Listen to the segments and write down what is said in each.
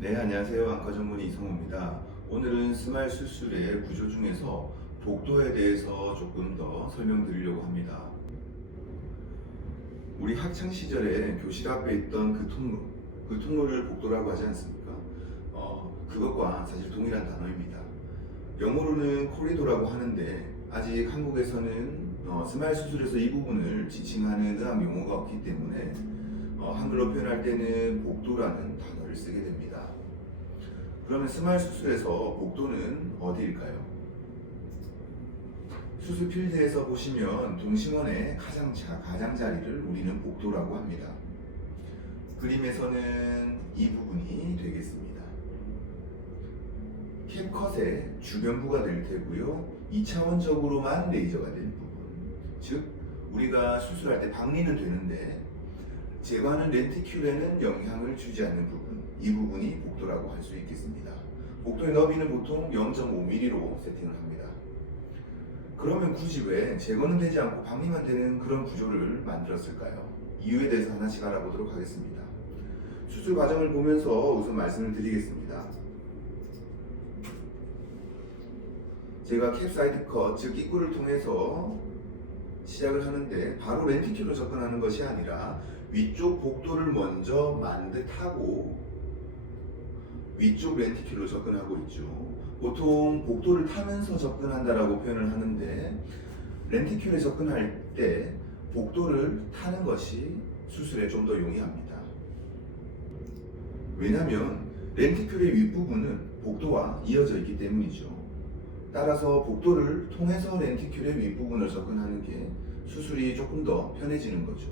네, 안녕하세요. 안과 전문의 이성호입니다. 오늘은 스마일 수술의 구조 중에서 복도에 대해서 조금 더 설명드리려고 합니다. 우리 학창 시절에 교실 앞에 있던 그 통로를 복도라고 하지 않습니까? 그것과 사실 동일한 단어입니다. 영어로는 코리도라고 하는데 아직 한국에서는 스마일 수술에서 이 부분을 지칭하는 의학 용어가 없기 때문에 한글로 표현할 때는 복도라는 단어를 쓰게 됩니다. 그러면 스마일 수술에서 복도는 어디일까요? 수술 필드에서 보시면 동심원의 가장자리를 우리는 복도라고 합니다. 그림에서는 이 부분이 되겠습니다. 캡컷의 주변부가 될 테고요. 2차원적으로만 레이저가 된 부분, 즉 우리가 수술할 때 박리는 되는데 제거하는 렌티큘에는 영향을 주지 않는 부분, 이 부분이 복도라고 할 수 있겠습니다. 복도의 너비는 보통 0.5mm로 세팅을 합니다. 그러면 굳이 왜 제거는 되지 않고 박리만 되는 그런 구조를 만들었을까요? 이유에 대해서 하나씩 알아보도록 하겠습니다. 수술 과정을 보면서 우선 말씀을 드리겠습니다. 제가 캡사이드 컷, 즉 입구를 통해서 시작을 하는데 바로 렌티큘로 접근하는 것이 아니라 위쪽 복도를 먼저 만듯하고 위쪽 렌티큘로 접근하고 있죠. 보통 복도를 타면서 접근한다라고 표현을 하는데 렌티큘에 접근할 때 복도를 타는 것이 수술에 좀 더 용이합니다. 왜냐하면 렌티큘의 윗부분은 복도와 이어져 있기 때문이죠. 따라서 복도를 통해서 렌티큘의 윗부분을 접근하는 게 수술이 조금 더 편해지는 거죠.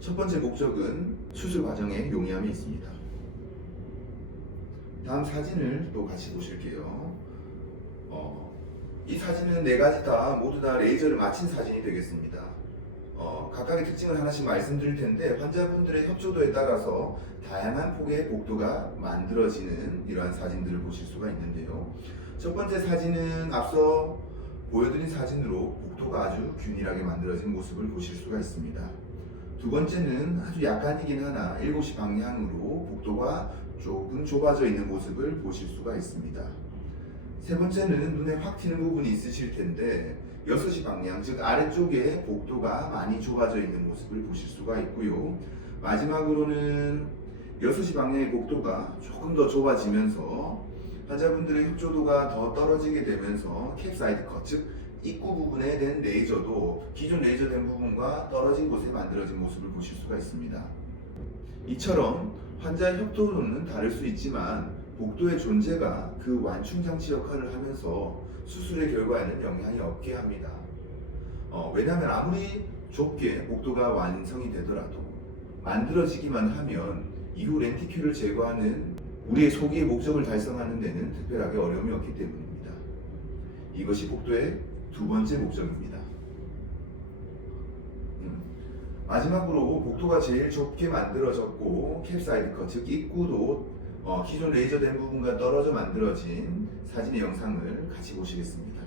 첫 번째 목적은 수술 과정에 용이함이 있습니다. 다음 사진을 또 같이 보실게요. 이 사진은 네 가지 모두 다 레이저를 마친 사진이 되겠습니다. 각각의 특징을 하나씩 말씀드릴 텐데 환자분들의 협조도에 따라서 다양한 폭의 복도가 만들어지는 이러한 사진들을 보실 수가 있는데요. 첫 번째 사진은 앞서 보여드린 사진으로 복도가 아주 균일하게 만들어진 모습을 보실 수가 있습니다. 두 번째는 아주 약간이긴 하나 7시 방향으로 복도가 조금 좁아져 있는 모습을 보실 수가 있습니다. 세 번째는 눈에 확 튀는 부분이 있으실 텐데 6시 방향, 즉 아래쪽에 복도가 많이 좁아져 있는 모습을 보실 수가 있고요. 마지막으로는 6시 방향의 복도가 조금 더 좁아지면서 환자분들의 협조도가 더 떨어지게 되면서 캡사이드 컷, 즉 입구 부분에 된 레이저도 기존 레이저 된 부분과 떨어진 곳에 만들어진 모습을 보실 수가 있습니다. 이처럼 환자의 협도도는 다를 수 있지만 복도의 존재가 그 완충장치 역할을 하면서 수술의 결과에는 영향이 없게 합니다. 왜냐하면 아무리 좁게 복도가 완성이 되더라도 만들어지기만 하면 이후 렌티큘을 제거하는 우리의 소기의 목적을 달성하는 데는 특별하게 어려움이 없기 때문입니다. 이것이 복도의 두 번째 목적입니다. 마지막으로 복도가 제일 좁게 만들어졌고 캡사이드 컷, 즉 입구도 기존 레이저 된 부분과 떨어져 만들어진 사진의 영상을 같이 보시겠습니다.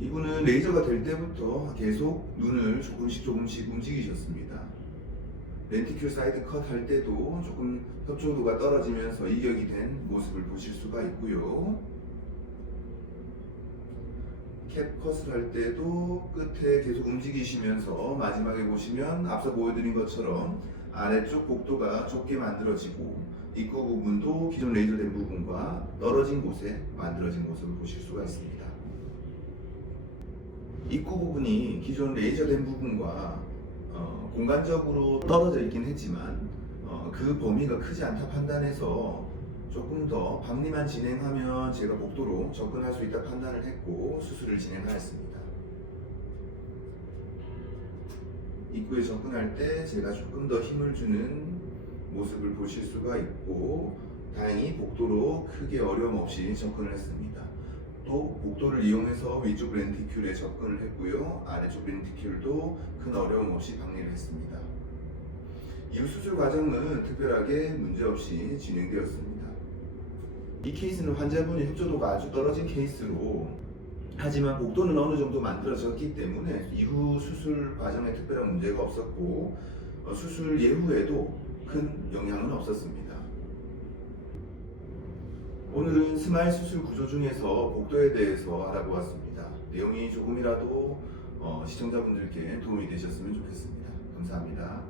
이분은 레이저가 될 때부터 계속 눈을 조금씩 움직이셨습니다. 렌티큘 사이드 컷 할 때도 조금 협조도가 떨어지면서 이격이 된 모습을 보실 수가 있고요. 캡 컷을 할 때도 끝에 계속 움직이시면서 마지막에 보시면 앞서 보여드린 것처럼 아래쪽 복도가 좁게 만들어지고 입구 부분도 기존 레이저 된 부분과 떨어진 곳에 만들어진 모습을 보실 수가 있습니다. 입구 부분이 기존 레이저 된 부분과 공간적으로 떨어져 있긴 했지만 그 범위가 크지 않다 판단해서 조금 더 박리만 진행하면 제가 복도로 접근할 수 있다 판단을 했고 수술을 진행하였습니다. 입구에 접근할 때 제가 조금 더 힘을 주는 모습을 보실 수가 있고 다행히 복도로 크게 어려움 없이 접근을 했습니다. 또 복도를 이용해서 위쪽 렌티큘에 접근을 했고요. 아래쪽 렌티큘도 큰 어려움 없이 박리를 했습니다. 이후 수술 과정은 특별하게 문제없이 진행되었습니다. 이 케이스는 환자분의 협조도가 아주 떨어진 케이스로 하지만 복도는 어느 정도 만들어졌기 때문에 이후 수술 과정에 특별한 문제가 없었고 수술 예후에도 큰 영향은 없었습니다. 오늘은 스마일 수술 구조 중에서 복도에 대해서 알아보았습니다. 내용이 조금이라도 시청자분들께 도움이 되셨으면 좋겠습니다. 감사합니다.